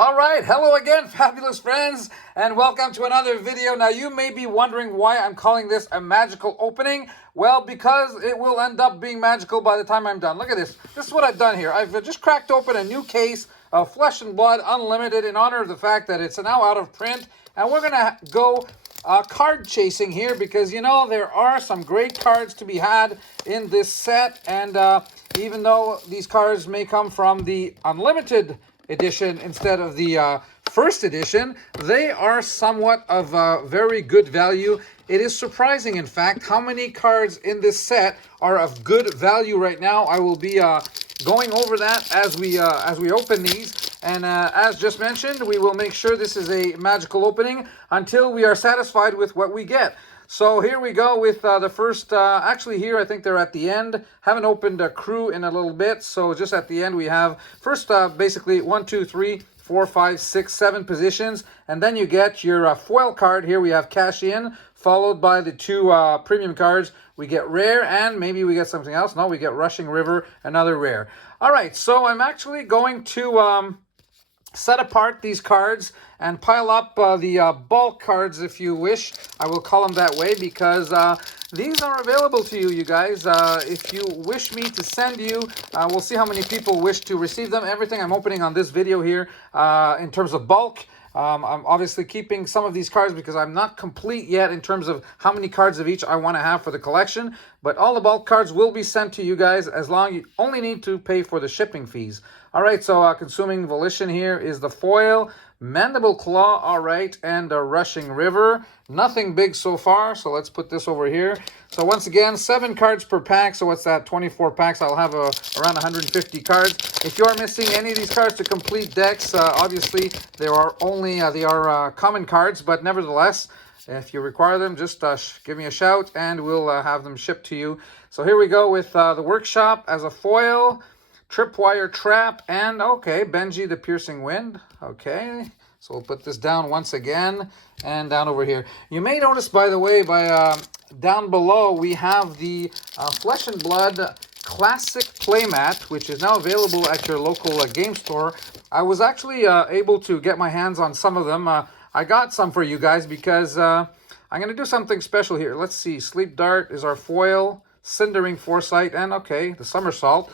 All right, hello again, fabulous friends, and welcome to another video. Now, you may be wondering why I'm calling this a magical opening. Well, because it will end up being magical by the time I'm done. Look at this. This is what I've done here. I've just cracked open a new case of Flesh and Blood Unlimited in honor of the fact that it's now out of print. And we're going to go card chasing here because, you know, there are some great cards to be had in this set. And even though these cards may come from the Unlimited edition instead of the first edition, they are somewhat of very good value. It is surprising, in fact, how many cards in this set are of good value right now. I will be going over that as we open these, and as just mentioned, we will make sure this is a magical opening until we are satisfied with what we get. So here we go with the first, actually here I think they're at the end. Haven't opened a crew in a little bit, so just at the end we have first basically 1, 2, 3, 4, 5, 6, 7 positions, and then you get your foil card. Here we have Cash In, followed by the two premium cards. We get rare, and maybe we get something else. No, we get Rushing River, another rare. All right, so I'm actually going to set apart these cards and pile up the bulk cards, if you wish. I will call them that way because these are available to you, you guys. If you wish me to send you, we'll see how many people wish to receive them. Everything I'm opening on this video here in terms of bulk. I'm obviously keeping some of these cards because I'm not complete yet in terms of how many cards of each I want to have for the collection. But all the bulk cards will be sent to you guys as long you only need to pay for the shipping fees. All right, so Consuming Volition here is the foil. Mandible Claw, all right, and a Rushing River. Nothing big so far, so let's put this over here. So once again, 7 cards per pack, so what's that, 24 packs? I'll have around 150 cards. If you are missing any of these cards to complete decks, obviously they are only common cards, but nevertheless, if you require them, just give me a shout and we'll have them shipped to you. So here we go with the Workshop as a foil. Tripwire Trap, and okay, Benji the Piercing Wind. Okay, so we'll put this down once again, and down over here. You may notice, by the way, down below, we have the Flesh and Blood Classic Playmat, which is now available at your local game store. I was actually able to get my hands on some of them. I got some for you guys because I'm going to do something special here. Let's see, Sleep Dart is our foil, Cindering Foresight, and okay, the Somersault.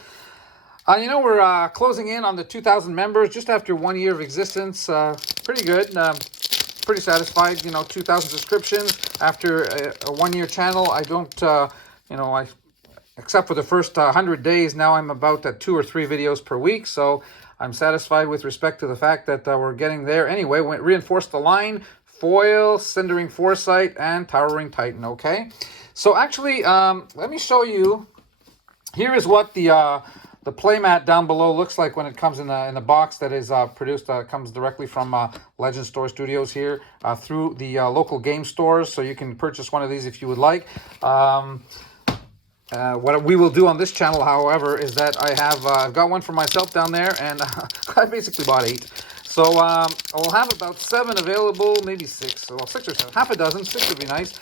You know, we're closing in on the 2,000 members just after 1 year of existence. Pretty good. Pretty satisfied. You know, 2,000 subscriptions after a 1 year channel. I don't, you know, except for the first 100 days, now I'm about at 2 or 3 videos per week. So I'm satisfied with respect to the fact that we're getting there. Anyway, reinforce the line, foil, Cindering Foresight, and Towering Titan. Okay. So actually, let me show you. Here is what the playmat down below looks like when it comes in the box that is produced. Comes directly from Legend Store Studios here through the local game stores. So you can purchase one of these if you would like. What we will do on this channel, however, is that I've got one for myself down there, and I basically bought 8. So I'll have about 7 available, maybe 6. Well, 6 or 7, half a dozen. 6 would be nice.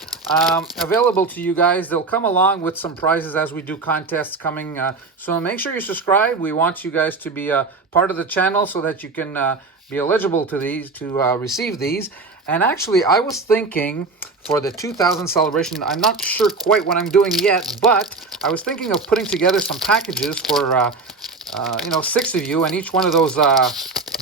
Available to you guys. They'll come along with some prizes as we do contests coming. So make sure you subscribe. We want you guys to be part of the channel so that you can be eligible to these, to receive these. And actually, I was thinking for the 2000 celebration, I'm not sure quite what I'm doing yet, but I was thinking of putting together some packages for, you know, 6 of you, and each one of those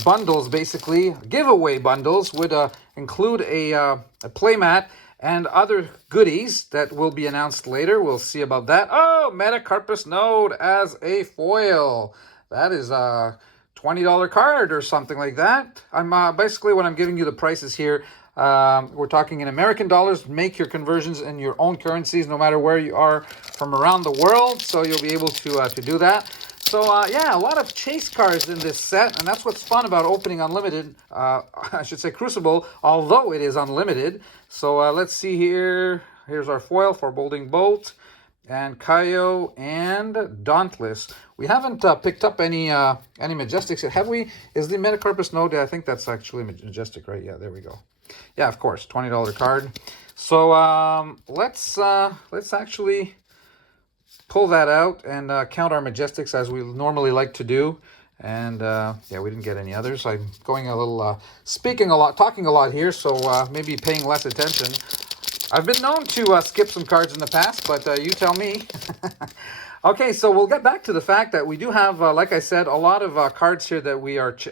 bundles, basically, giveaway bundles, would include a playmat and other goodies that will be announced later. We'll see about that. Oh, Metacarpus Node as a foil. That is a $20 card or something like that. I'm basically, when I'm giving you the prices here, we're talking in American dollars. Make your conversions in your own currencies, no matter where you are from around the world. So you'll be able to do that. So, yeah, a lot of chase cards in this set, and that's what's fun about opening Unlimited, I should say Crucible, although it is unlimited. So, let's see here. Here's our foil for Bolding Bolt, and Kaio, and Dauntless. We haven't picked up any Majestics yet, have we? Is the Metacarpus Node? I think that's actually Majestic, right? Yeah, there we go. Yeah, of course, $20 card. So, let's actually pull that out and count our Majestics as we normally like to do. And yeah, we didn't get any others. I'm going a little, speaking a lot, talking a lot here, so maybe paying less attention. I've been known to skip some cards in the past, but you tell me. Okay, so we'll get back to the fact that we do have, like I said, a lot of cards here that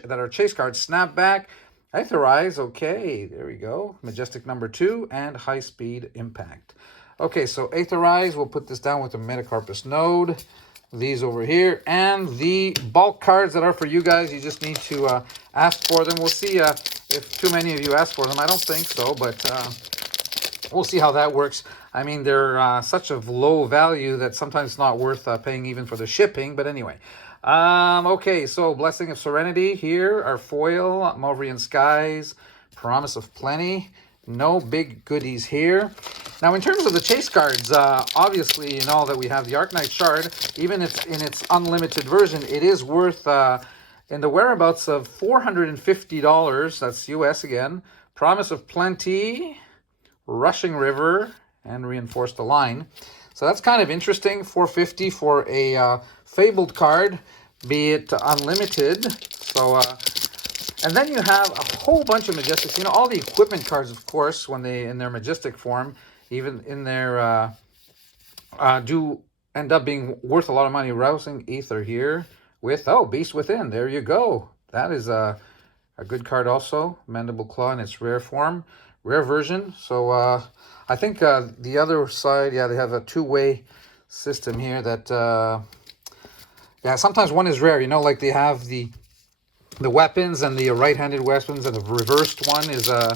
that are chase cards. Snapback, Aetherize, okay, there we go. Majestic number 2, and High Speed Impact. Okay, so Aetherize, we'll put this down with the Metacarpus node. These over here, and the bulk cards that are for you guys. You just need to ask for them. We'll see if too many of you ask for them. I don't think so, but we'll see how that works. I mean, they're such of low value that sometimes it's not worth paying even for the shipping. But anyway, okay, so Blessing of Serenity here, our foil, Mauvrian Skies, Promise of Plenty. No big goodies here. Now, in terms of the chase cards, obviously, you know that we have the Arknight Shard. Even if in its unlimited version, it is worth in the whereabouts of $450. That's US again. Promise of Plenty, Rushing River, and Reinforced Align. So that's kind of interesting. $450 for a fabled card, be it unlimited. So, and then you have a whole bunch of Majestics. You know, all the equipment cards, of course, when they in their Majestic form, even in their do end up being worth a lot of money. Rousing Aether here with, oh, Beast Within. There you go. That is a good card also. Mandible Claw in its rare form. Rare version. So I think the other side, yeah, they have a two-way system here that, yeah, sometimes one is rare. You know, like they have the weapons, and the right-handed weapons, and the reversed one is a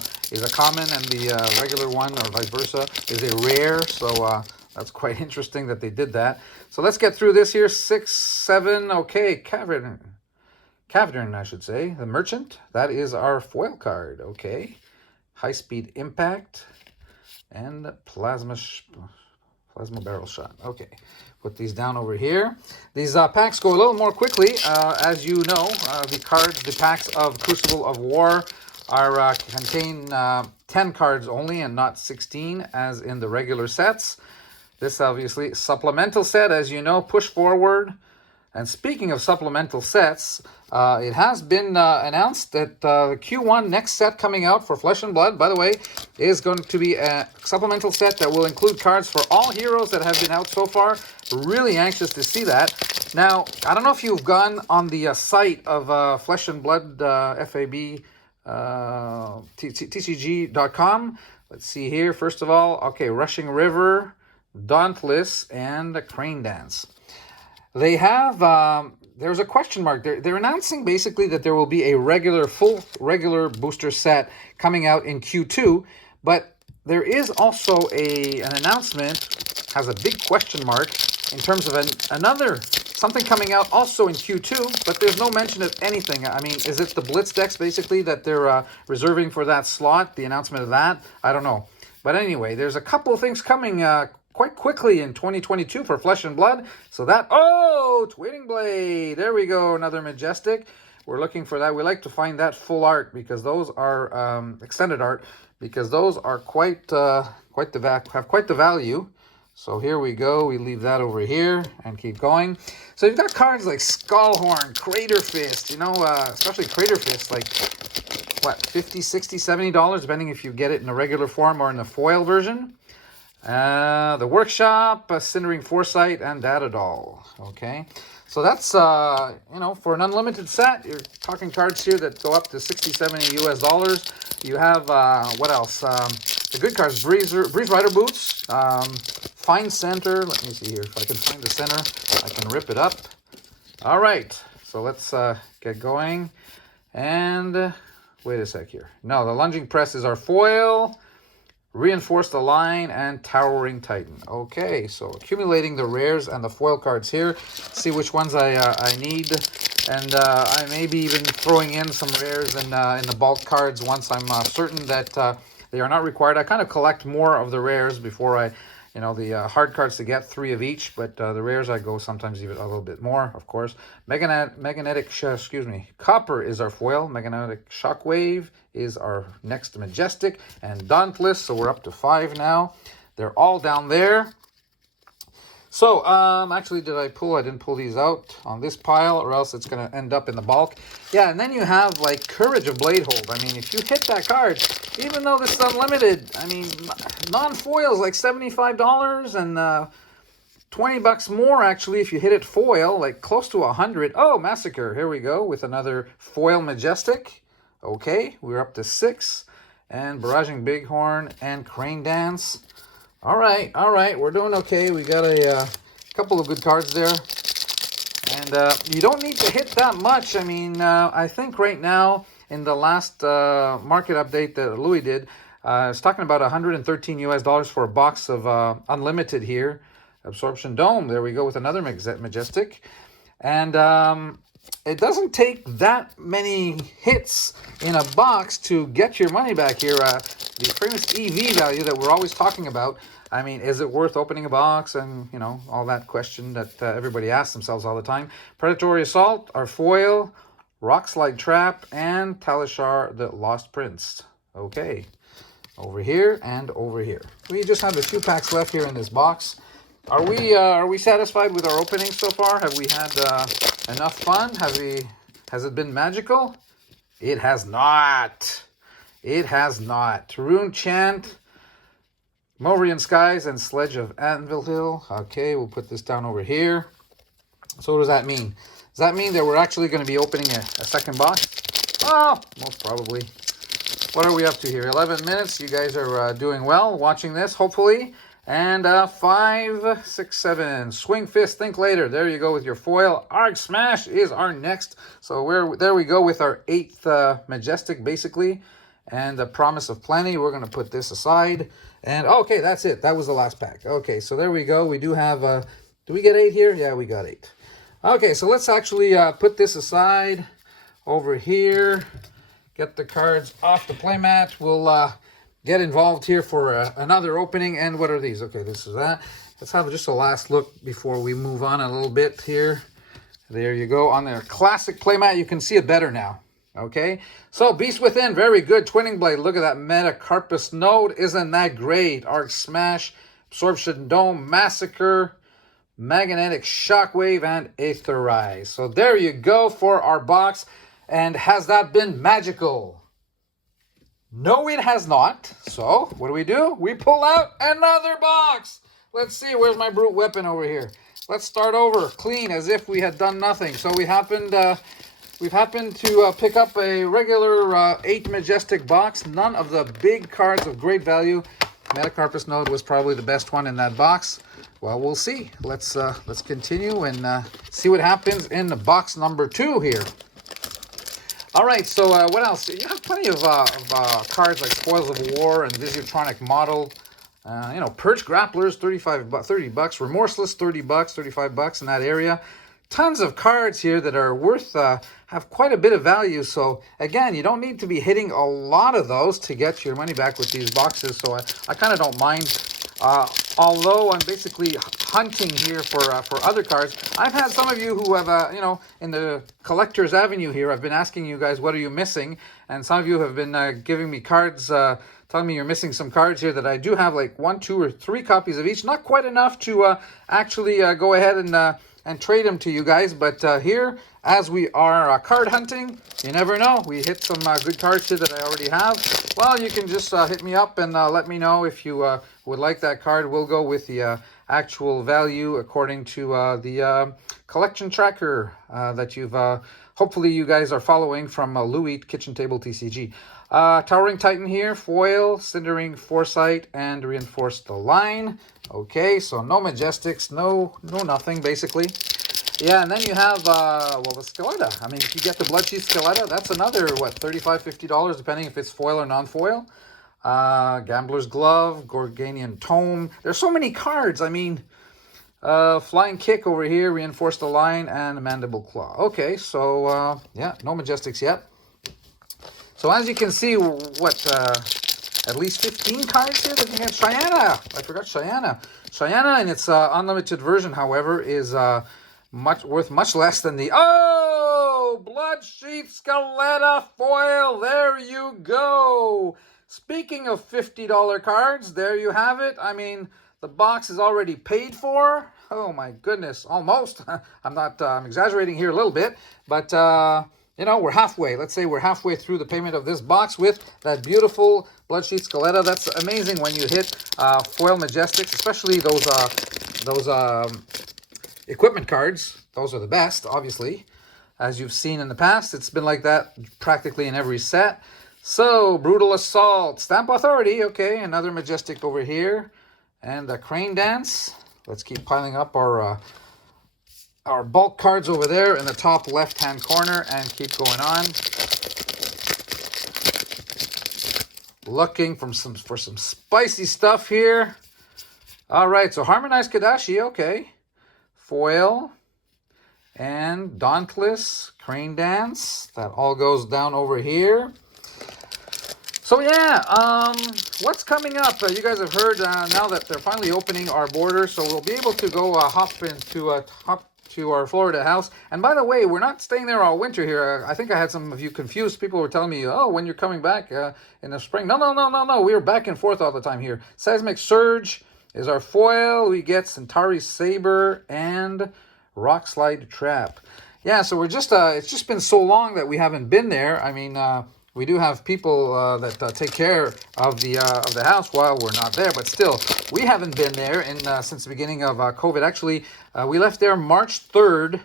common, and the regular one, or vice versa, is a rare. So that's quite interesting that they did that. So let's get through this here. 6, 7, okay, Cavern, I should say. The Merchant, that is our foil card, okay. High Speed Impact, and Plasma Barrel Shot, okay. Put these down over here. These packs go a little more quickly. As you know, the packs of Crucible of War are contain 10 cards only and not 16 as in the regular sets. This obviously supplemental set, as you know, push forward. And speaking of supplemental sets, it has been announced that the Q1 next set coming out for Flesh and Blood, by the way, is going to be a supplemental set that will include cards for all heroes that have been out so far. Really anxious to see that. Now, I don't know if you've gone on the site of Flesh and Blood, FABTCG.com. Let's see here. First of all, okay, Rushing River, Dauntless, and Crane Dance. They have, there's a question mark. They're announcing basically that there will be a full regular booster set coming out in Q2, but there is also an announcement, has a big question mark, in terms of something coming out also in Q2, but there's no mention of anything. I mean, is it the Blitz decks basically that they're reserving for that slot, the announcement of that? I don't know. But anyway, there's a couple of things coming quite quickly in 2022 for Flesh and Blood. So that, oh, Twinning Blade. There we go, another Majestic. We're looking for that. We like to find that full art because those are extended art, because those are quite the value. So here we go. We leave that over here and keep going. So you've got cards like Skullhorn, Crater Fist, you know, especially Crater Fist, like what, $50, $60, $70, depending if you get it in a regular form or in the foil version. The Workshop, Cindering Foresight, and Datadol. Okay, so that's, you know, for an unlimited set, you're talking cards here that go up to $60, $70 US. You have, what else? The good cards, Breeze Rider Boots, Find Center. Let me see here. If I can find the center, I can rip it up. All right, so let's get going. And wait a sec here. No, the Lunging Press is our foil. Reinforced Align, and Towering Titan. Okay, so accumulating the rares and the foil cards here. See which ones I need, and I may be even throwing in some rares in the bulk cards once I'm certain that they are not required. I kind of collect more of the rares before I, you know, the hard cards to get 3 of each, but the rares I go sometimes even a little bit more, of course. Copper is our foil. Magnetic Shockwave is our next Majestic, and Dauntless, so we're up to 5 now. They're all down there. So, actually, did I pull? I didn't pull these out on this pile, or else it's going to end up in the bulk. Yeah, and then you have, like, Courage of Bladehold. I mean, if you hit that card, even though this is unlimited, I mean, non-foils, like $75 and 20 bucks more, actually, if you hit it foil, like close to 100. Oh, Massacre. Here we go with another foil Majestic. Okay, we're up to 6. And Barraging Bighorn and Crane Dance. All right, we're doing okay. We got a couple of good cards there. And you don't need to hit that much. I mean, I think right now, in the last market update that Louis did, it's talking about $113 US for a box of Unlimited here. Absorption Dome. There we go with another Majestic. And it doesn't take that many hits in a box to get your money back here. The famous EV value that we're always talking about. I mean, is it worth opening a box? And, you know, all that question that everybody asks themselves all the time. Predatory Assault, our foil, Rockslide Trap, and Talishar the Lost Prince. Okay. Over here and over here. We just have a few packs left here in this box. Are we satisfied with our opening so far? Have we had enough fun? Has it been magical? It has not. It has not. Rune Chant, Mourian Skies, and Sledge of Anvil Hill. Okay, we'll put this down over here. So what does that mean? Does that mean that we're actually going to be opening a second box? Oh, most probably. What are we up to here? 11 minutes. You guys are doing well watching this, hopefully. And 5, 6, 7. Swing Fist, Think Later. There you go with your foil. Arg Smash is our next. So there we go with our 8th Majestic, basically. And the Promise of Plenty. We're going to put this aside. And okay, that's it. That was the last pack. Okay, so there we go. We do have... do we get 8 here? Yeah, we got 8. Okay, so let's actually put this aside over here. Get the cards off the playmat. We'll... get involved here for another opening. And what are these? Okay, this is that. Let's have just a last look before we move on a little bit here. There you go. On their classic playmat, you can see it better now. Okay, so Beast Within, very good. Twinning Blade, look at that Metacarpus node. Isn't that great? Arc Smash, Absorption Dome, Massacre, Magnetic Shockwave, and Aetherize. So there you go for our box. And has that been magical? No, it has not. So, what do? We pull out another box. Let's see, where's my brute weapon over here? Let's start over, clean, as if we had done nothing. So we've happened to pick up a regular 8 Majestic box. None of the big cards of great value. Metacarpus node was probably the best one in that box. Well, we'll see. Let's continue and see what happens in the box number 2 here. All right, so what else? You have plenty of cards like Spoils of War and Visitronic Model. You know, Perch Grapplers, 30 bucks. Remorseless, 30 bucks, 35 bucks in that area. Tons of cards here that are worth, have quite a bit of value. So, again, you don't need to be hitting a lot of those to get your money back with these boxes. So, I kind of don't mind. Although I'm basically hunting here for other cards. I've had some of you who have, you know, in the Collector's Avenue here, I've been asking you guys, what are you missing? And some of you have been giving me cards, telling me you're missing some cards here that I do have, like 1, 2, or 3 copies of each. Not quite enough to actually go ahead and trade them to you guys. But here, as we are card hunting, you never know. We hit some good cards here that I already have. Well, you can just hit me up and let me know if you would like that card. We'll go with the actual value according to the collection tracker that you've hopefully you guys are following from Louis Kitchen Table TCG. Towering Titan here, foil, Cindering Foresight, and reinforce the line. Okay, so no Majestics, no nothing basically. Yeah, and then you have, well, the Skeletor. I mean, if you get the Bloodchief Skeletor, that's another, what, $35, $50, depending if it's foil or non-foil. Gambler's Glove, Gorganian Tome. There's so many cards. I mean, Flying Kick over here, Reinforce the Line, and Mandible Claw. Okay, so, yeah, no Majestics yet. So as you can see, what, at least 15 cards here that you get. Cheyenne. I forgot Cheyenne. Cheyenne in its unlimited version, however, is worth much less than the... Oh! Bloodsheath Skeletor foil. There you go. Speaking of $50 cards, there you have it. I mean, the box is already paid for. Oh my goodness, almost. I'm not, I'm exaggerating here a little bit, but you know, we're halfway. Let's say we're halfway through the payment of this box with that beautiful Bloodsheet Scaletta. That's amazing when you hit foil Majestics, especially those equipment cards. Those are the best, obviously. As you've seen in the past, it's been like that practically in every set. So, Brutal Assault, Stamp Authority, okay, another Majestic over here. And the Crane Dance. Let's keep piling up our bulk cards over there in the top left-hand corner and keep going on. Looking for some spicy stuff here. All right, so Harmonized Kadashi, okay. Foil and Dauntless, Crane Dance. That all goes down over here. So yeah, what's coming up? You guys have heard now that they're finally opening our border, so we'll be able to go hop to our Florida house. And by the way, we're not staying there all winter here. I think I had some of you confused. People were telling me, oh, when you're coming back in the spring. No. We are back and forth all the time here. Seismic Surge is our foil. We get Centauri Saber and Rock Slide Trap. Yeah, so we're just, it's just been so long that we haven't been there. I mean, we do have people that take care of the house while we're not there, but still, we haven't been there since the beginning of COVID. Actually, we left there March 3rd,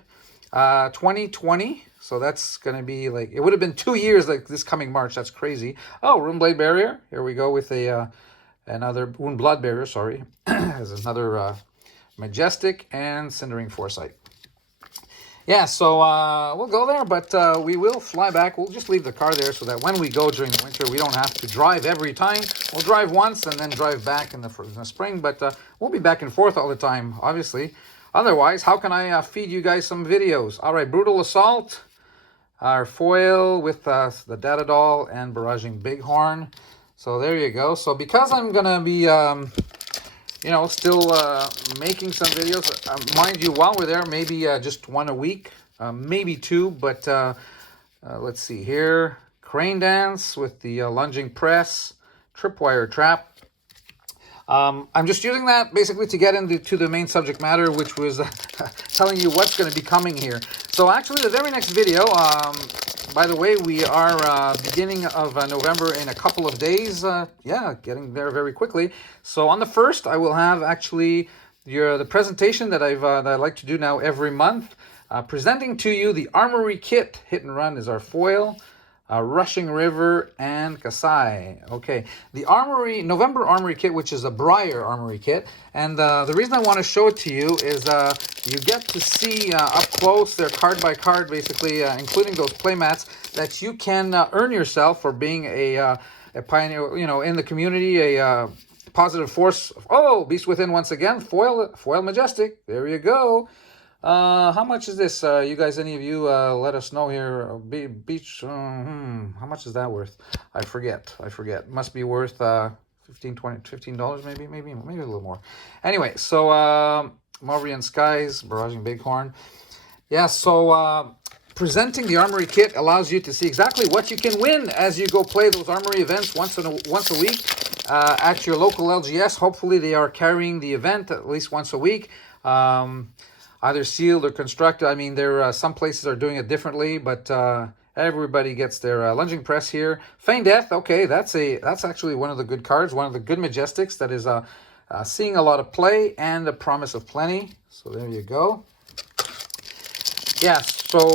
2020. So that's going to be like, it would have been 2 years like this coming March. That's crazy. Oh, Runeblade Barrier. Here we go with another Blood Barrier, sorry. There's another Majestic and Cindering Foresight. Yeah, so we'll go there, but we will fly back. We'll just leave the car there so that when we go during the winter, we don't have to drive every time. We'll drive once and then drive back in the spring, but we'll be back and forth all the time, obviously. Otherwise, how can I feed you guys some videos? All right, Brutal Assault, our foil with the Data Doll and Barraging Bighorn. So there you go. So because I'm going to be... you know, still making some videos. Mind you, while we're there, maybe just one a week, maybe two, but let's see here. Crane Dance with the Lunging Press, Tripwire Trap. I'm just using that basically to get into the main subject matter, which was telling you what's going to be coming here. So actually, the very next video, by the way, we are beginning of November in a couple of days. Yeah, getting there very quickly. So on the 1st, I will have actually the presentation that I like to do now every month. Presenting to you the Armory kit. Hit and Run is our foil. Rushing River and Kasai. Okay, the Armory, November Armory kit, which is a Briar Armory kit. And the reason I want to show it to you is you get to see up close, they're card by card, basically, including those playmats that you can earn yourself for being a pioneer, you know, in the community, a positive force. Oh, Beast Within once again, foil Majestic. There you go. How much is this? You guys, any of you, let us know here. Beach, how much is that worth? I forget. Must be worth $15 maybe a little more. Anyway, so Marvian Skies, Barraging Bighorn. Yeah, so presenting the Armory kit allows you to see exactly what you can win as you go play those Armory events once a week at your local LGS. Hopefully, they are carrying the event at least once a week. Either sealed or constructed. I mean, some places are doing it differently, but everybody gets their Lunging Press here. Feign Death, okay, that's actually one of the good cards, one of the good Majestics that is seeing a lot of play, and the Promise of Plenty. So there you go. Yeah, so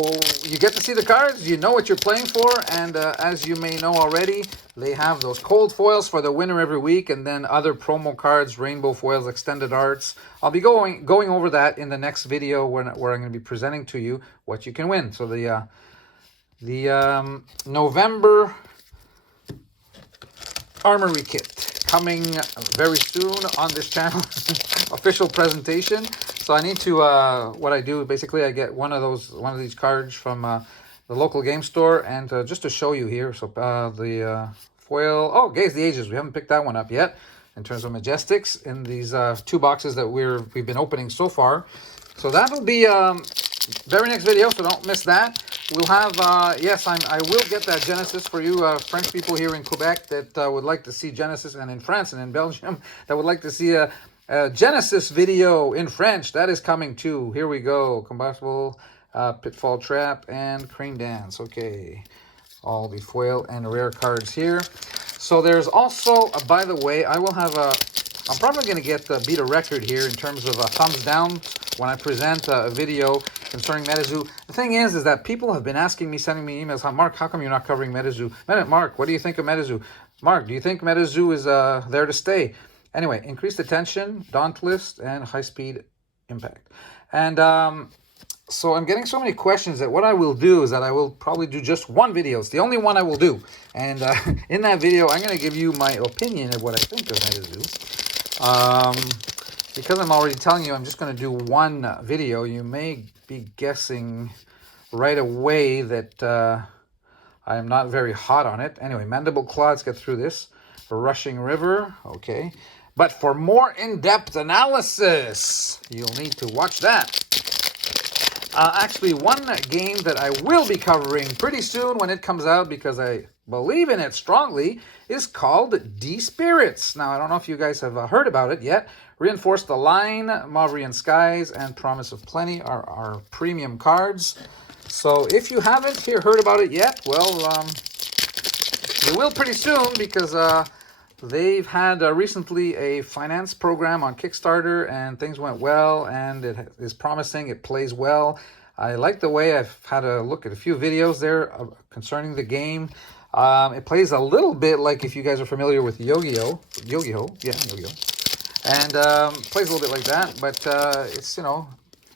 you get to see the cards, you know what you're playing for, and as you may know already, they have those cold foils for the winner every week, and then other promo cards, rainbow foils, extended arts. I'll be going over that in the next video where I'm going to be presenting to you what you can win. So the November Armory kit coming very soon on this channel, official presentation. So I need to, what I do, basically I get one of these cards from the local game store, and just to show you here, so the foil, oh, Gaze the Ages, we haven't picked that one up yet, in terms of Majestics, in these two boxes that we've been opening so far. So that'll be very next video, so don't miss that. We'll have, yes, I will get that Genesis for you French people here in Quebec that would like to see Genesis, and in France and in Belgium that would like to see Genesis video in French. That is coming too. Here we go. Combustible, Pitfall Trap, and Crane Dance. Okay. All the foil and rare cards here. So there's also, by the way, I will have a... I'm probably going to beat a record here in terms of a thumbs down when I present a video concerning MetaZoo. The thing is that people have been asking me, sending me emails, Mark, how come you're not covering MetaZoo? Mark, what do you think of MetaZoo? Mark, do you think MetaZoo is there to stay? Anyway, increased attention, Dauntless, and high-speed impact. And so I'm getting so many questions that what I will do is that I will probably do just one video. It's the only one I will do. And in that video, I'm going to give you my opinion of what I think of MetaZoo. Because I'm already telling you I'm just going to do one video, you may be guessing right away that I am not very hot on it. Anyway, Mandible Claw, let's get through this. Rushing River, okay. But for more in-depth analysis, you'll need to watch that. Actually, one game that I will be covering pretty soon when it comes out, because I believe in it strongly, is called D-Spirits. Now, I don't know if you guys have heard about it yet. Reinforce the Line, Mavrian Skies, and Promise of Plenty are our premium cards. So if you haven't heard about it yet, well, you will pretty soon, because they've had recently a finance program on Kickstarter, and things went well, and it is promising. It plays well. I like the way I've had a look at a few videos there concerning the game. It plays a little bit like, if you guys are familiar with Yu-Gi-Oh! And plays a little bit like that, but it's, you know,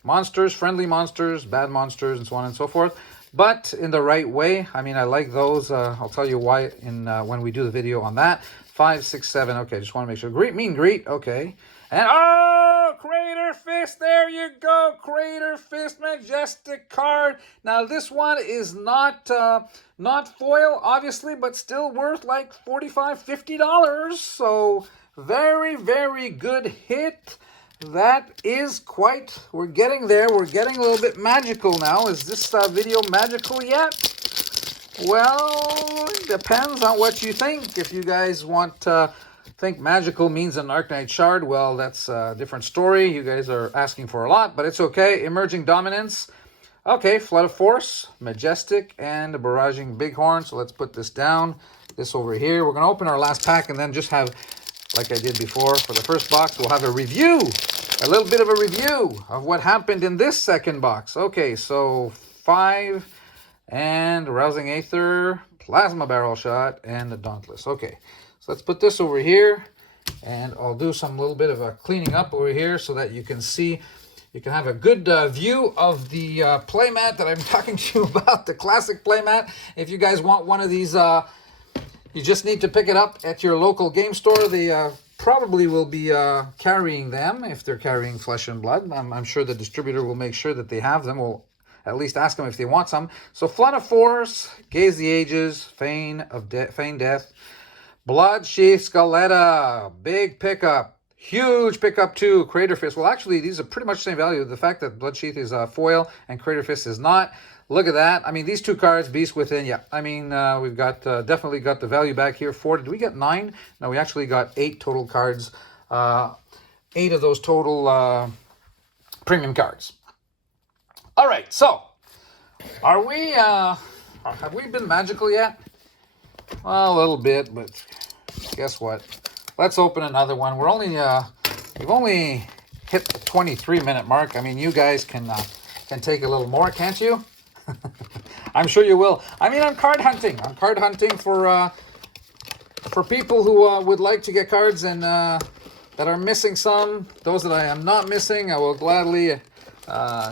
monsters, friendly monsters, bad monsters, and so on and so forth. But in the right way. I mean, I like those. I'll tell you why when we do the video on that. 5, 6, 7. Okay, just want to make sure. Greet, mean greet. Okay. And, oh, Crater Fist. There you go. Crater Fist, majestic card. Now, this one is not foil, obviously, but still worth like $45, $50. So, very, very good hit. That is quite... We're getting there. We're getting a little bit magical now. Is this video magical yet? Well, it depends on what you think. If you guys think magical means an Arcanite Shard, well, that's a different story. You guys are asking for a lot, but it's okay. Emerging Dominance. Okay, Flood of Force, Majestic, and a Barraging Bighorn. So let's put this down. This over here. We're going to open our last pack and then just have, like I did before, for the first box, we'll have a review. A little bit of a review of what happened in this second box. Okay, so 5... and Rousing Aether, Plasma Barrel Shot, and the Dauntless. Okay, so let's put this over here, and I'll do some little bit of a cleaning up over here so that you can see, you can have a good view of the playmat that I'm talking to you about, the classic playmat. If you guys want one of these, you just need to pick it up at your local game store. They probably will be carrying them if they're carrying Flesh and Blood. I'm sure the distributor will make sure that they have them. We'll at least ask them if they want some. So Flood of Force, Gaze the Ages, Feign Death, Blood Sheath Scaletta, big pickup, huge pickup too. Crater Fist. Well, actually, these are pretty much the same value. The fact that Blood Sheath is foil and Crater Fist is not. Look at that. I mean, these two cards, Beast Within, yeah. I mean, we've got definitely got the value back here. 4. Did we get 9? No, we actually got 8 total cards. 8 of those total premium cards. All right, so are we? Have we been magical yet? Well, a little bit, but guess what? Let's open another one. We're only we've only hit the 23-minute mark. I mean, you guys can take a little more, can't you? I'm sure you will. I mean, I'm card hunting. I'm card hunting for people who would like to get cards and that are missing some. Those that I am not missing, I will gladly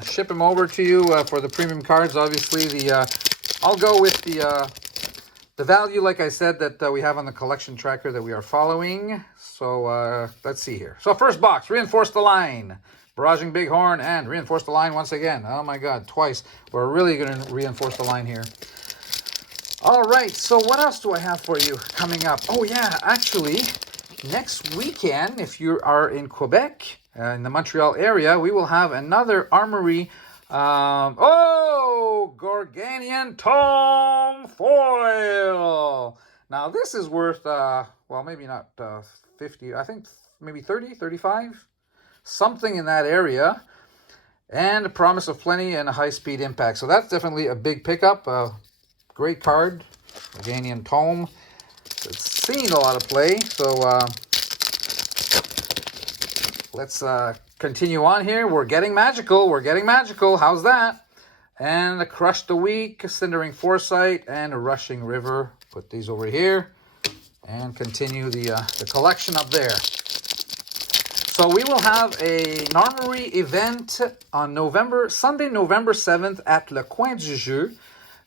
ship them over to you for the premium cards. Obviously, I'll go with the value, like I said, that we have on the collection tracker that we are following. So let's see here. So first box, Reinforce the Line, Barraging Bighorn, and Reinforce the Line once again. Oh my God, twice. We're really going to reinforce the line here. All right, so what else do I have for you coming up? Oh yeah, actually, next weekend, if you are in Quebec, in the Montreal area, we will have another Armory, Gorganian Tome Foil. Now, this is worth, well, maybe not 50, I think maybe 30, 35. something in that area. And a promise of plenty and a high-speed impact. So that's definitely a big pickup. Great card. Organian Tome. It's seen a lot of play. So let's continue on here. We're getting magical. We're getting magical. How's that? And a Crush the Weak, Cindering Foresight, and a Rushing River. Put these over here. And continue the collection up there. So we will have an Armory event on Sunday, November 7th at Le Coin du Jeu,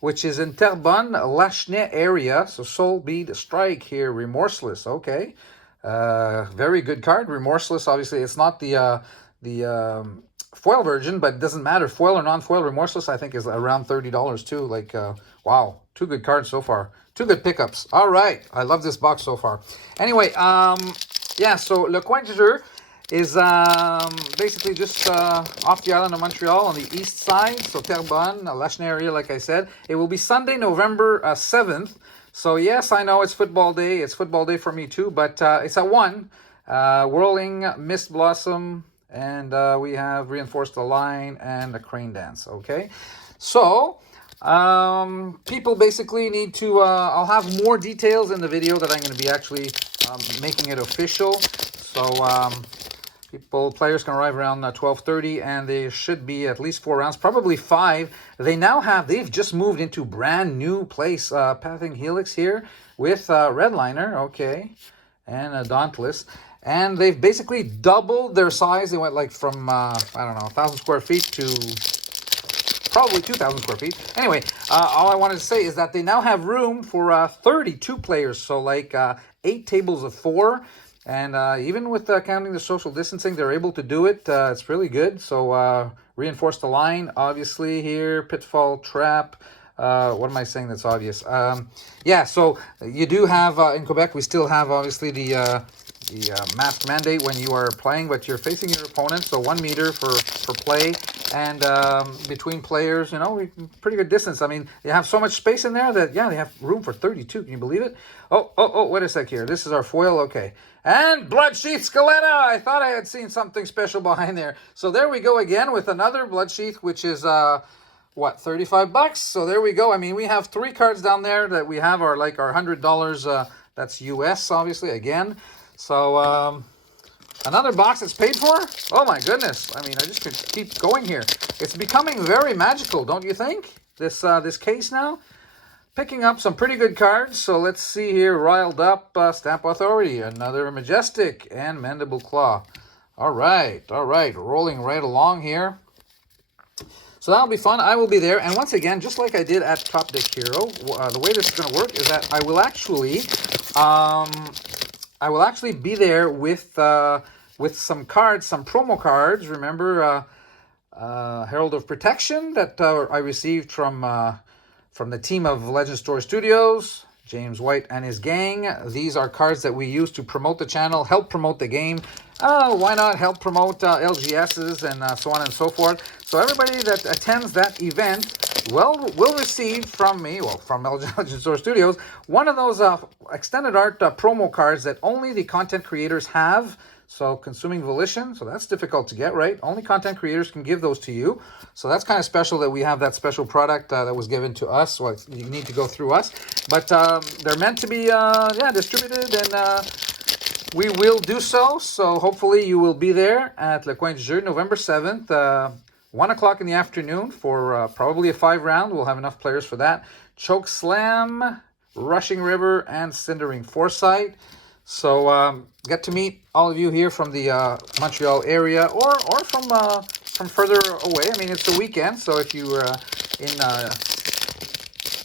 which is in Terrebonne, Lachenay area. So Soul Bead Strike here, Remorseless. Okay. Very good card. Remorseless, obviously, it's not the foil version, but it doesn't matter. Foil or non-foil, Remorseless, I think, is around $30 too. Like, wow, 2 good cards so far. 2 good pickups. All right. I love this box so far. Anyway, yeah, so Le Coin du Jeu is basically just off the island of Montreal on the east side. So Terrebonne, Lachenay area, like I said. It will be Sunday, November 7th. So yes, I know it's football day. It's football day for me too, but it's at 1. Whirling Mist Blossom, and we have Reinforced the Line and the Crane Dance, okay? So people basically need to, I'll have more details in the video that I'm going to be actually making it official. So players can arrive around 12:30, and there should be at least 4 rounds, probably 5. They've just moved into brand new place, Pathing Helix here with Redliner, okay, and a Dauntless. And they've basically doubled their size. They went like from, I don't know, 1,000 square feet to probably 2,000 square feet. Anyway, all I wanted to say is that they now have room for 32 players, so like 8 tables of 4. And even with counting the social distancing, they're able to do it. It's really good. So Reinforce the Line, obviously here. Pitfall, Trap. What am I saying that's obvious? Yeah, so you do have, in Quebec, we still have, obviously, the mask mandate when you are playing, but you're facing your opponent. So 1 meter for play. And between players, you know, pretty good distance. I mean, they have so much space in there that, yeah, they have room for 32. Can you believe it? Oh, wait a sec here. This is our foil. Okay. And Bloodsheath Scaletta. I thought I had seen something special behind there. So there we go again with another Bloodsheath, which is, what, $35? So there we go. I mean, we have 3 cards down there that we have our, like, our $100. That's US, obviously, again. So, another box that's paid for? Oh my goodness. I mean, I just could keep going here. It's becoming very magical, don't you think? This case now? Picking up some pretty good cards. So let's see here. Riled Up, Stamp Authority, another Majestic, and Mandible Claw. All right. Rolling right along here. So that'll be fun. I will be there. And once again, just like I did at Top Deck Hero, the way this is going to work is that I will actually be there with some cards, some promo cards. Remember, Herald of Protection that I received from the team of Legend Store Studios, James White and his gang. These are cards that we use to promote the channel, help promote the game. Why not help promote LGSs and so on and so forth. So everybody that attends that event will receive from me, well, from Legend Store Studios, one of those extended art promo cards that only the content creators have. So Consuming Volition, so that's difficult to get, right? Only content creators can give those to you. So that's kind of special that we have that special product that was given to us. So you need to go through us. But they're meant to be, distributed, and we will do so. So hopefully you will be there at Le Coin du Jeu, November 7th, 1 o'clock in the afternoon for probably a 5-round. We'll have enough players for that. Choke Slam, Rushing River, and Cindering Foresight. So get to meet all of you here from the Montreal area or from further away. I mean, it's the weekend, so if you are in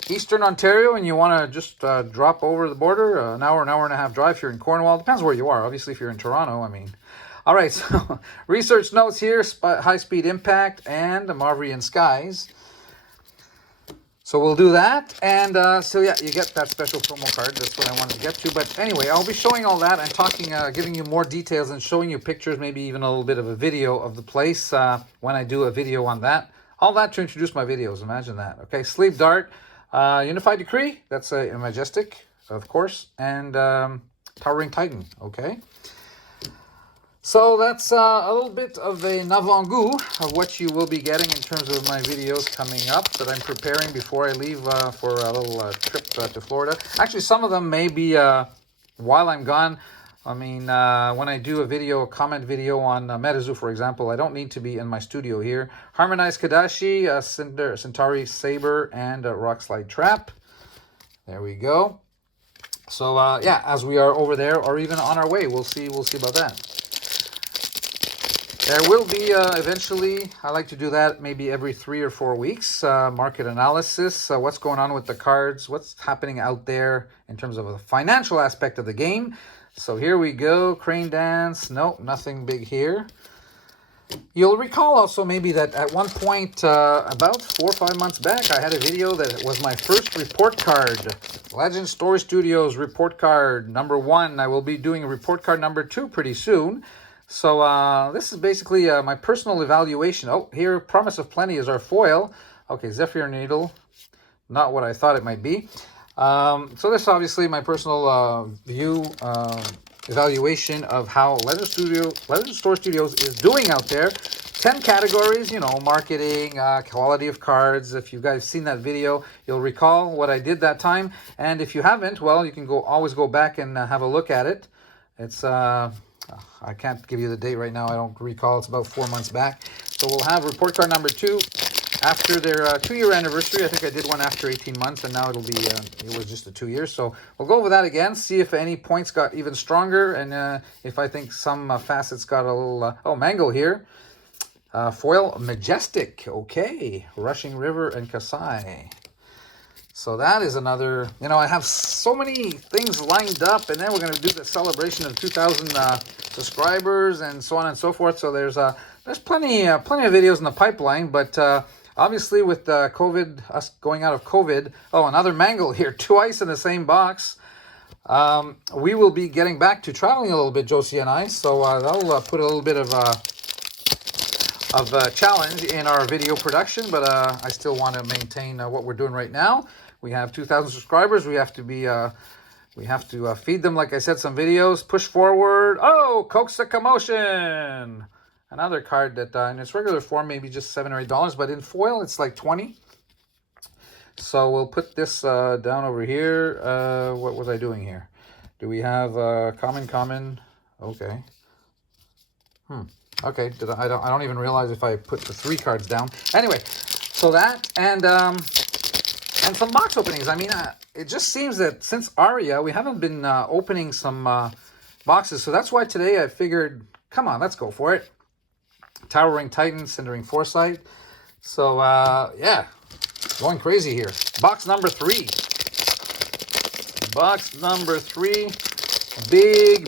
Eastern Ontario and you want to just drop over the border, an hour and a half drive here in Cornwall. Depends where you are. Obviously, if you're in Toronto, I mean. All right, so research notes here, high-speed impact and the Marvrian Skies. So we'll do that, and so yeah, you get that special promo card. That's what I wanted to get to. But anyway, I'll be showing all that and talking, giving you more details and showing you pictures, maybe even a little bit of a video of the place when I do a video on that. All that to introduce my videos. Imagine that. Okay, Sleep Dart, Unified Decree. That's a Majestic, of course, and Towering Titan. Okay. So that's a little bit of an avant-goût of what you will be getting in terms of my videos coming up that I'm preparing before I leave for a little trip to Florida. Actually, some of them may be while I'm gone. I mean, when I do a comment video on Metazoo, for example, I don't need to be in my studio here. Harmonized Kadashi, Centauri Saber, and Rock Slide Trap. There we go. So yeah, as we are over there or even on our way, we'll see about that. There will be eventually, I like to do that maybe every 3 or 4 weeks, market analysis, what's going on with the cards, what's happening out there in terms of the financial aspect of the game. So here we go, Crane Dance, nope, nothing big here. You'll recall also maybe that at one point, about 4 or 5 months back, I had a video that was my first report card. Legend Story Studios report card number 1. I will be doing a report card number 2 pretty soon. So this is basically my personal evaluation. Oh, here, Promise of Plenty is our foil. Okay, Zephyr Needle, not what I thought it might be. So this is obviously my personal evaluation of how Legend Store Studios is doing out there. 10 categories, you know, marketing, quality of cards. If you guys seen that video, you'll recall what I did that time. And if you haven't, well, you can always go back and have a look at it. It's I can't give you the date right now. I don't recall. It's about 4 months back. So we'll have report card number 2 after their 2-year anniversary. I think I did one after 18 months, and now it'll be, it was just the 2 years. So we'll go over that again, see if any points got even stronger, and if I think some facets got a little, oh, Mango here. Foil Majestic, okay. Rushing River and Kasai. So that is another, you know, I have so many things lined up, and then we're going to do the celebration of 2,000 subscribers and so on and so forth. So there's plenty of videos in the pipeline, but obviously with COVID, us going out of COVID, oh, another Mangle here, 2 ice in the same box. We will be getting back to traveling a little bit, Josie and I, so that'll put a little bit of challenge in our video production, but I still want to maintain what we're doing right now. We have 2,000 subscribers. We have to be, we have to feed them, like I said, some videos. Push forward. Oh, Coax the Commotion. Another card that in its regular form, maybe just $7 or $8, but in foil, it's like 20. So we'll put this down over here. What was I doing here? Do we have common? Okay. Okay, I don't even realize if I put the 3 cards down. Anyway, so that and some box openings. I mean, it just seems that since Aria, we haven't been opening some boxes. So that's why today I figured, come on, let's go for it. Towering Titan, Cindering Foresight. So yeah, going crazy here. Box number 3. Box number 3. Big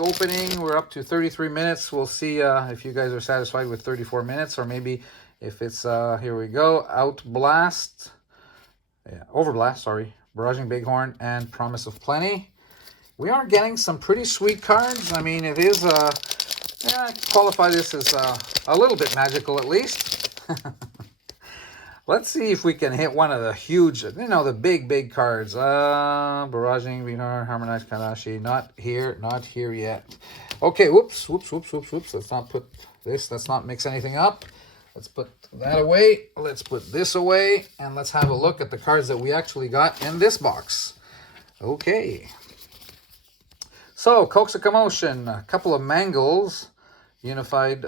opening. We're up to 33 minutes. We'll see if you guys are satisfied with 34 minutes, or maybe if it's here we go, Outblast, Overblast, sorry, Barraging Bighorn, and Promise of Plenty. We are getting some pretty sweet cards. I mean, it is yeah, I qualify this as a little bit magical at least. Let's see if we can hit one of the huge, you know, the big cards. Barraging, Bighorn, Harmonized Kadashi. Not here yet. Okay, whoops. Let's not put this, let's not mix anything up. Let's put that away. Let's put this away. And let's have a look at the cards that we actually got in this box. Okay. So, Coax a Commotion. A couple of Mangles. Unified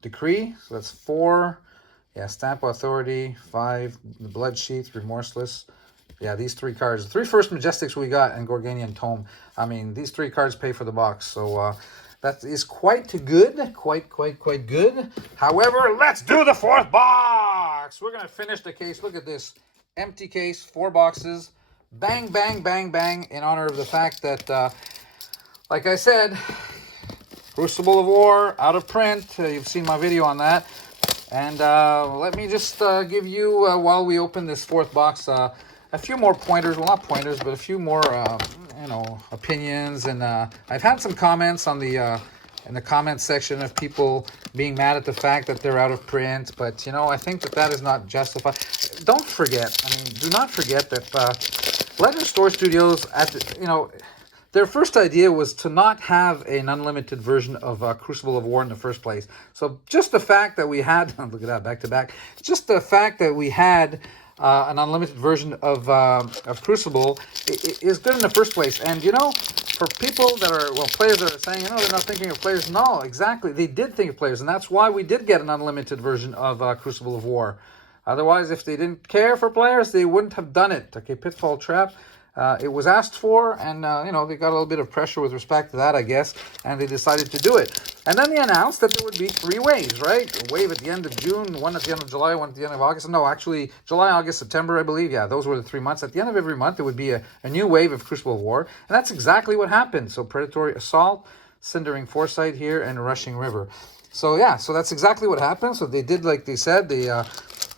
Decree. So that's 4. Yeah, Stamp Authority, 5, the Blood Sheath, Remorseless. Yeah, these 3 cards. The 3 first Majestics we got, and Gorganian Tome. I mean, these 3 cards pay for the box. So that is quite good. Quite good. However, let's do the 4th box. We're going to finish the case. Look at this. Empty case, 4 boxes. Bang, in honor of the fact that, like I said, Crucible of War, out of print. You've seen my video on that. And let me just give you, while we open this 4th box, a few more pointers. Well, not pointers, but a few more, you know, opinions. And I've had some comments on the in the comment section of people being mad at the fact that they're out of print. But, you know, I think that is not justified. Don't forget, I mean, do not forget that Legend Store Studios, you know, their first idea was to not have an unlimited version of Crucible of War in the first place. So just the fact that we had, look at that, back to back, just the fact that we had an unlimited version of Crucible is good in the first place. And, you know, for people that are, well, players that are saying, you know, they're not thinking of players. No, exactly. They did think of players, and that's why we did get an unlimited version of Crucible of War. Otherwise, if they didn't care for players, they wouldn't have done it. Okay, Pitfall Trap. It was asked for, and, you know, they got a little bit of pressure with respect to that, I guess, and they decided to do it. And then they announced that there would be 3 waves, right? A wave at the end of June, one at the end of July, one at the end of August. No, actually, July, August, September, I believe. Yeah, those were the 3 months. At the end of every month, there would be a new wave of Crucible of War, and that's exactly what happened. So Predatory Assault, Cindering Foresight here, and Rushing River. So, yeah, so that's exactly what happened. So they did like they said. They...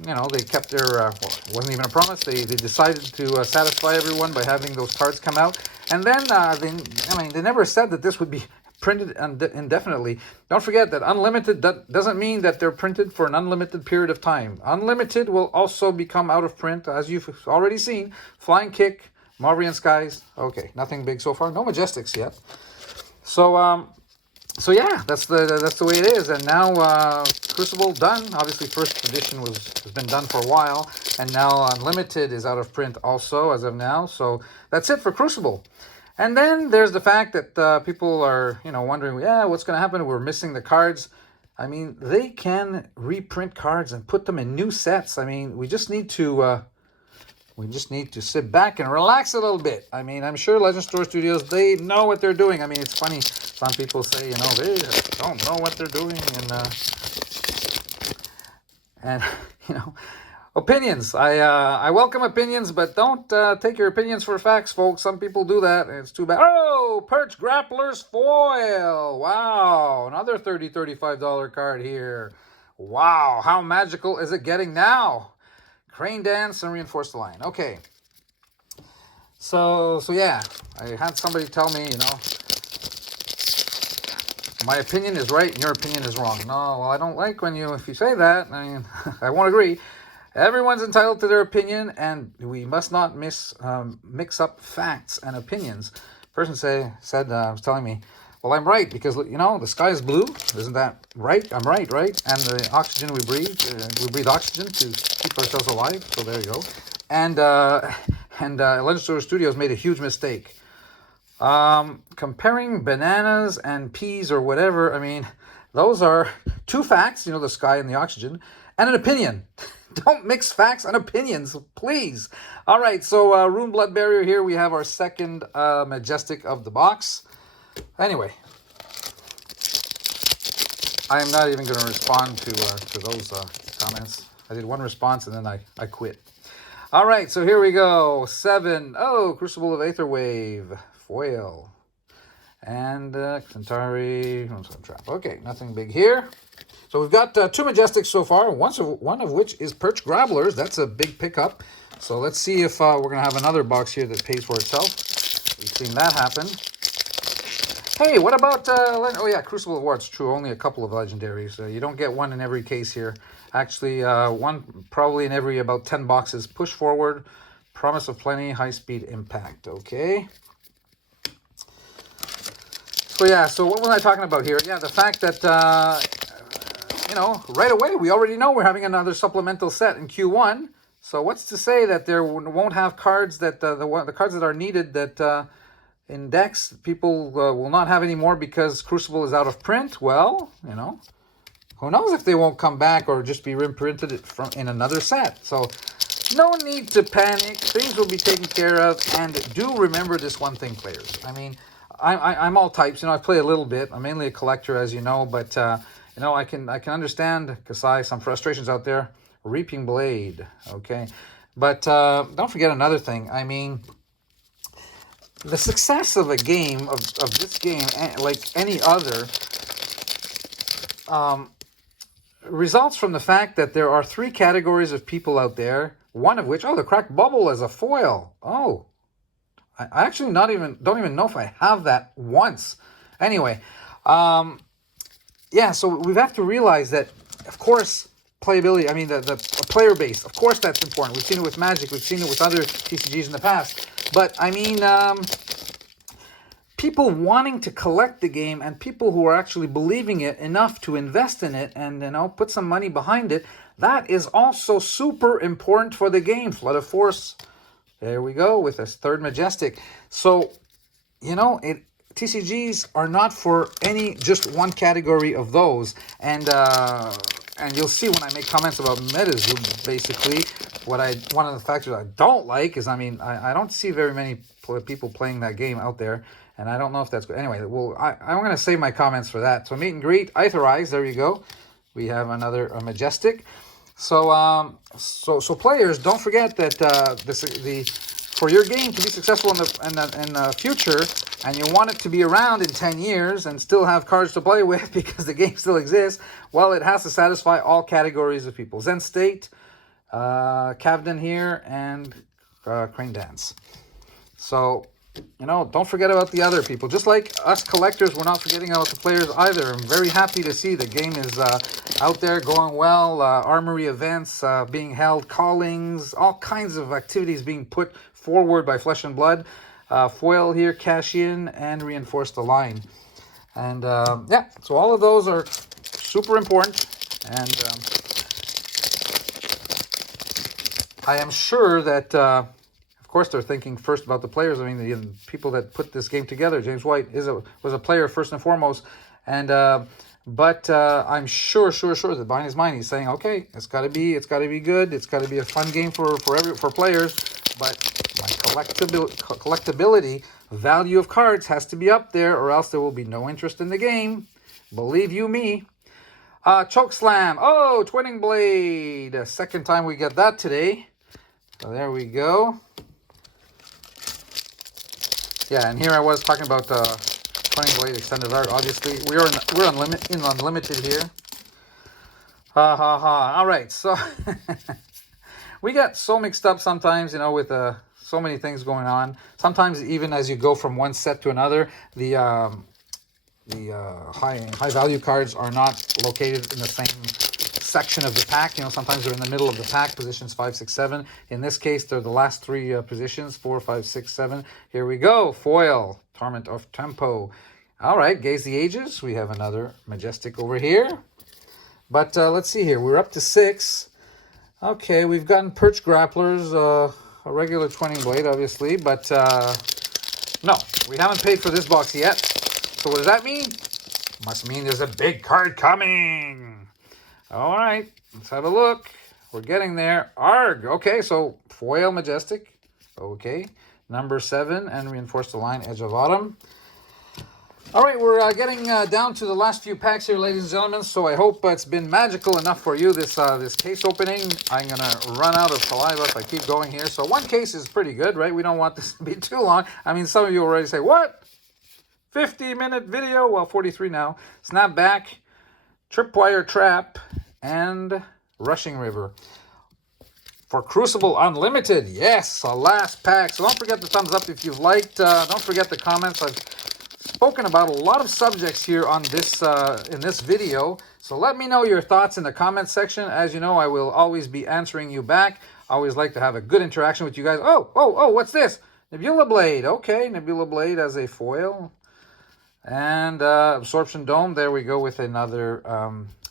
you know, they kept their, well, it wasn't even a promise. They decided to satisfy everyone by having those cards come out. And then, they never said that this would be printed indefinitely. Don't forget that unlimited doesn't mean that they're printed for an unlimited period of time. Unlimited will also become out of print, as you've already seen. Flying Kick, Marvian Skies. Okay, nothing big so far. No Majestics yet. So yeah, that's the way it is. And now Crucible done. Obviously, first edition has been done for a while, and now Unlimited is out of print also as of now. So that's it for Crucible. And then there's the fact that people are, you know, wondering, yeah, what's going to happen? We're missing the cards. I mean, they can reprint cards and put them in new sets. I mean, we just need to sit back and relax a little bit. I mean, I'm sure Legend Store Studios, they know what they're doing. I mean, it's funny. Some people say, you know, they don't know what they're doing. And you know, opinions. I welcome opinions, but don't take your opinions for facts, folks. Some people do that, and it's too bad. Oh, Perch Grappler's Foil. Wow, another $30, $35 card here. Wow, how magical is it getting now? Crane Dance and Reinforce the Line. Okay. So yeah, I had somebody tell me, you know, my opinion is right and your opinion is wrong. No, well, I don't like if you say that. I mean, I won't agree. Everyone's entitled to their opinion, and we must not mix up facts and opinions. Person was telling me, well, I'm right because, you know, the sky is blue. Isn't that right? I'm right? And the oxygen we breathe oxygen to keep ourselves alive. So there you go. And Legend Store Studios made a huge mistake. Comparing bananas and peas or whatever, I mean, those are 2 facts, you know, the sky and the oxygen, and an opinion. Don't mix facts and opinions, please. All right, so Rune Blood Barrier here. We have our second Majestic of the box. Anyway, I am not even going to respond to those comments. I did one response and then I quit. All right, so here we go. 7. Oh, Crucible of Aetherwave. Foil. And Centauri. Trap. Okay, nothing big here. So we've got 2 Majestics so far, one of which is Perch Grabblers. That's a big pickup. So let's see if we're going to have another box here that pays for itself. We've seen that happen. Hey, what about, oh yeah, Crucible of War, it's true, only a couple of legendaries. You don't get one in every case here. Actually, one probably in every about 10 boxes. Push Forward, Promise of Plenty, High Speed Impact, okay. So yeah, so what was I talking about here? Yeah, the fact that, you know, right away, we already know we're having another supplemental set in Q1. So what's to say that there won't have cards that, the cards that are needed that, in decks, people will not have any more because Crucible is out of print? Well, you know, who knows if they won't come back or just be reprinted in another set. So no need to panic. Things will be taken care of. And do remember this one thing, players. I mean, I'm all types. You know, I play a little bit. I'm mainly a collector, as you know. But, you know, I can understand, Kasai, some frustrations out there. Reaping Blade, okay? But don't forget another thing. I mean, the success of a game, of this game, like any other, results from the fact that there are 3 categories of people out there, one of which, oh, the Cracked Bubble as a foil. Oh, I actually don't even know if I have that once. Anyway, yeah, so we have to realize that, of course, playability, I mean, the player base, of course that's important. We've seen it with Magic, we've seen it with other TCGs in the past. But, I mean, people wanting to collect the game and people who are actually believing it enough to invest in it and, you know, put some money behind it, that is also super important for the game. Flood of Force. There we go with this third Majestic. So, you know, TCGs are not for just one category of those. And you'll see when I make comments about MetaZoo, basically, one of the factors I don't like is, I don't see very many people playing that game out there. And I don't know if that's good. Anyway, well, I'm going to save my comments for that. So meet and greet, Authorized, there you go. We have another Majestic. So so players, don't forget that for your game to be successful in the future, and you want it to be around in 10 years and still have cards to play with because the game still exists, well, it has to satisfy all categories of people. Zen State, Cavden here, and Crane Dance. So, you know, don't forget about the other people. Just like us collectors, we're not forgetting about the players either. I'm very happy to see the game is out there going well. Armory events being held, callings, all kinds of activities being put forward by Flesh and Blood. Foil here, cash in, and reinforce the line. And yeah, so all of those are super important. And I am sure that... of course, they're thinking first about the players. The people that put this game together. James White was a player first and foremost, and but I'm sure that behind his mind he's saying, okay, it's got to be good. It's got to be a fun game for players. But my collectability value of cards has to be up there, or else there will be no interest in the game. Believe you me. Choke Slam. Oh, Twinning Blade. Second time we get that today. So there we go. Yeah, and here I was talking about Twinning Blade Extended Art. Obviously, we're in unlimited here. Ha ha ha! All right, so we get so mixed up sometimes, you know, with so many things going on. Sometimes even as you go from one set to another, the high value cards are not located in the same section of the pack. You know, sometimes they're in the middle of the pack, positions 5, 6, 7. In this case, they're the last three positions, 4, 5, 6, 7. Here we go. Foil, Torment of Tempo. All right, Gaze the Ages. We have another Majestic over here. But let's see here. We're up to 6. Okay, we've gotten Perch Grapplers, a regular Twinning Blade, obviously. But no, we haven't paid for this box yet. So what does that mean? Must mean there's a big card coming. All right, let's have a look. We're getting there. Arg. Okay, so Foil Majestic. Okay, number 7, and reinforce the line, Edge of Autumn. All right, we're getting down to the last few packs here, ladies and gentlemen. So I hope it's been magical enough for you, this case opening. I'm going to run out of saliva if I keep going here. So one case is pretty good, right? We don't want this to be too long. Some of you already say, what? 50-minute video? Well, 43 now. Snapback, Tripwire Trap, and Rushing River. For Crucible Unlimited, yes, a last pack. So don't forget the thumbs up if you've liked. Don't forget the comments. I've spoken about a lot of subjects here on this in this video. So let me know your thoughts in the comments section. As you know, I will always be answering you back. I always like to have a good interaction with you guys. Oh, what's this? Nebula Blade. Okay, Nebula Blade as a foil. And Absorption Dome. There we go with another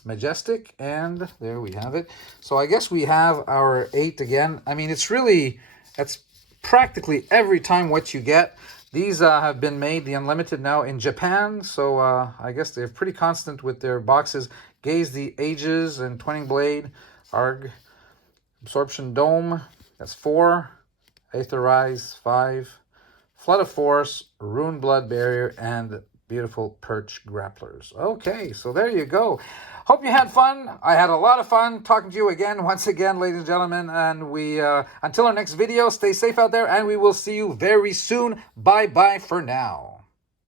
Majestic, and there we have it. So I guess we have our 8 again. It's practically every time what you get. These have been made, the Unlimited, now in Japan, so I guess they're pretty constant with their boxes. Gaze the Ages and Twinning Blade, Arg, Absorption Dome, that's 4, Aetherize, 5, Flood of Force, Rune Blood Barrier, and beautiful Perch Grapplers. Okay, so there you go. Hope you had fun. I had a lot of fun talking to you again, once again, ladies and gentlemen. And we, until our next video, stay safe out there, and we will see you very soon. Bye-bye for now.